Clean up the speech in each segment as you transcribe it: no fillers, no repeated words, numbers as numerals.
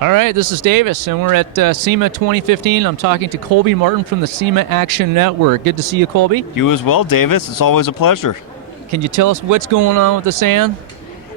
All right, this is Davis, and we're at SEMA 2015. I'm talking to Colby Martins from the SEMA Action Network. Good to see you, Colby. You as well, Davis. It's always a pleasure. Can you tell us what's going on with the sand?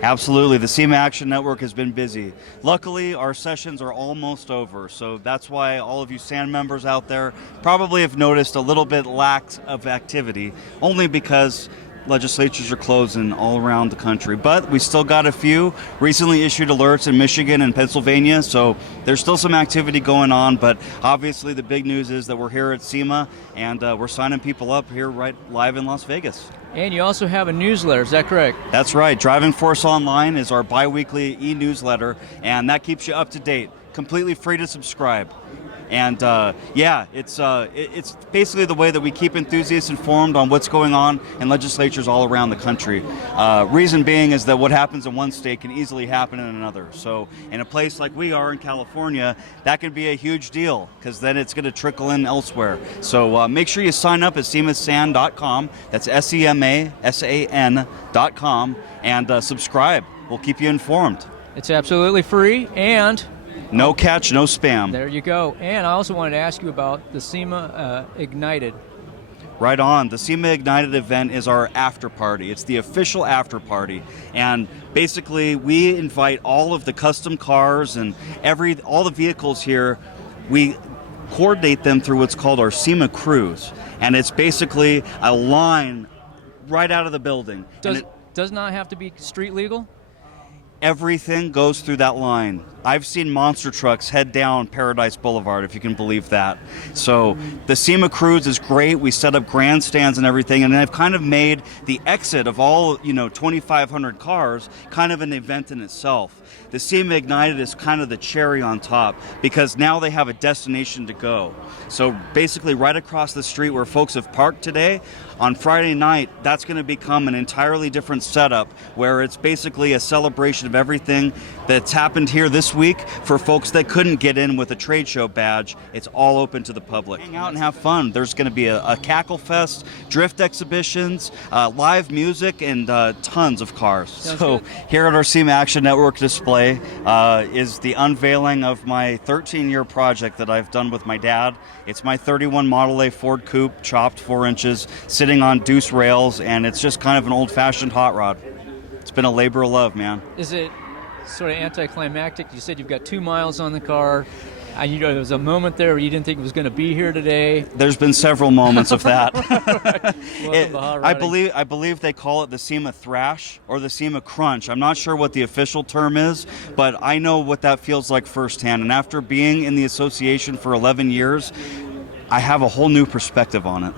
Absolutely. The SEMA Action Network has been busy. Luckily, our sessions are almost over, so that's why all of you SAN members out there probably have noticed a little bit lack of activity, only because legislatures are closing all around the country. But we still got a few recently issued alerts in Michigan and Pennsylvania, so there's still some activity going on. But obviously the big news is that we're here at SEMA, and we're signing people up here right live in Las Vegas. And you also have a newsletter, is that correct? That's right. Driving Force Online is our bi-weekly e-newsletter, and that keeps you up to date, completely free to subscribe. And it's basically the way that we keep enthusiasts informed on what's going on in legislatures all around the country. Reason being is that what happens in one state can easily happen in another. So in a place like we are in California, that can be a huge deal because then it's going to trickle in elsewhere. So make sure you sign up at SEMASAN.com. That's SEMASAN.com, and subscribe. We'll keep you informed. It's absolutely free, and no catch, no spam. There you go. And I also wanted to ask you about the SEMA Ignited. Right on. The SEMA Ignited event is our after party. It's the official after party. And basically, we invite all of the custom cars and all the vehicles here. We coordinate them through what's called our SEMA Cruise. And it's basically a line right out of the building. Does not have to be street legal? Everything goes through that line. I've seen monster trucks head down Paradise Boulevard, if you can believe that. So the SEMA Cruise is great. We set up grandstands and everything, and I've kind of made the exit of all 2,500 cars kind of an event in itself. The SEMA Ignited is kind of the cherry on top because now they have a destination to go. So basically right across the street where folks have parked today, on Friday night, that's going to become an entirely different setup where it's basically a celebration of everything that's happened here this week for folks that couldn't get in with a trade show badge. It's all open to the public. Hang out and have fun. There's going to be a cackle fest, drift exhibitions, live music, and tons of cars. So here at our SEMA Action Network display is the unveiling of my 13-year project that I've done with my dad. It's my 31 Model A Ford Coupe, chopped 4 inches, sitting on deuce rails, and it's just kind of an old-fashioned hot rod. It's been a labor of love, man. Is it sort of anticlimactic? You said you've got 2 miles on the car. There was a moment there where you didn't think it was going to be here today. There's been several moments of that. I believe they call it the SEMA Thrash or the SEMA Crunch. I'm not sure what the official term is, but I know what that feels like firsthand. And after being in the association for 11 years, I have a whole new perspective on it.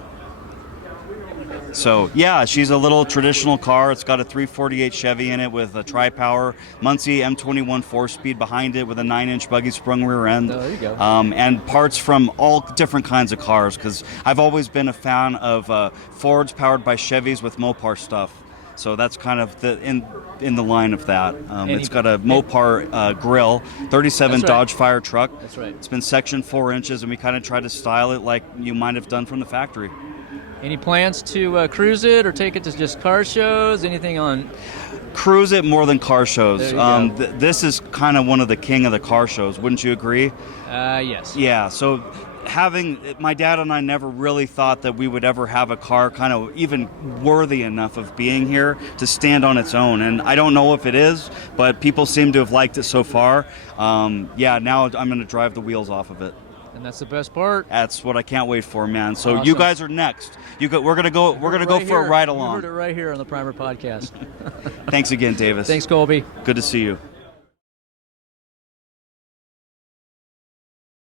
So yeah, she's a little traditional car. It's got a 348 Chevy in it with a tri-power Muncie M21 4-speed behind it with a 9-inch buggy sprung rear end. There you go. And parts from all different kinds of cars because I've always been a fan of Fords powered by Chevys with Mopar stuff. So that's kind of in the line of that. It's got a Mopar grill, 37 Dodge Fire truck. That's right. It's been sectioned 4 inches, and we kind of try to style it like you might have done from the factory. Any plans to cruise it or take it to just car shows? Anything on? Cruise it more than car shows. This is kind of one of the king of the car shows. Wouldn't you agree? Yes. Yeah. So my dad and I never really thought that we would ever have a car kind of even worthy enough of being here to stand on its own. And I don't know if it is, but people seem to have liked it so far. Now I'm going to drive the wheels off of it. And that's the best part. That's what I can't wait for, man. So awesome. You guys are next. We're gonna go for a ride along. You heard it right here on the Primer Podcast. Thanks again, Davis. Thanks, Colby. Good to see you.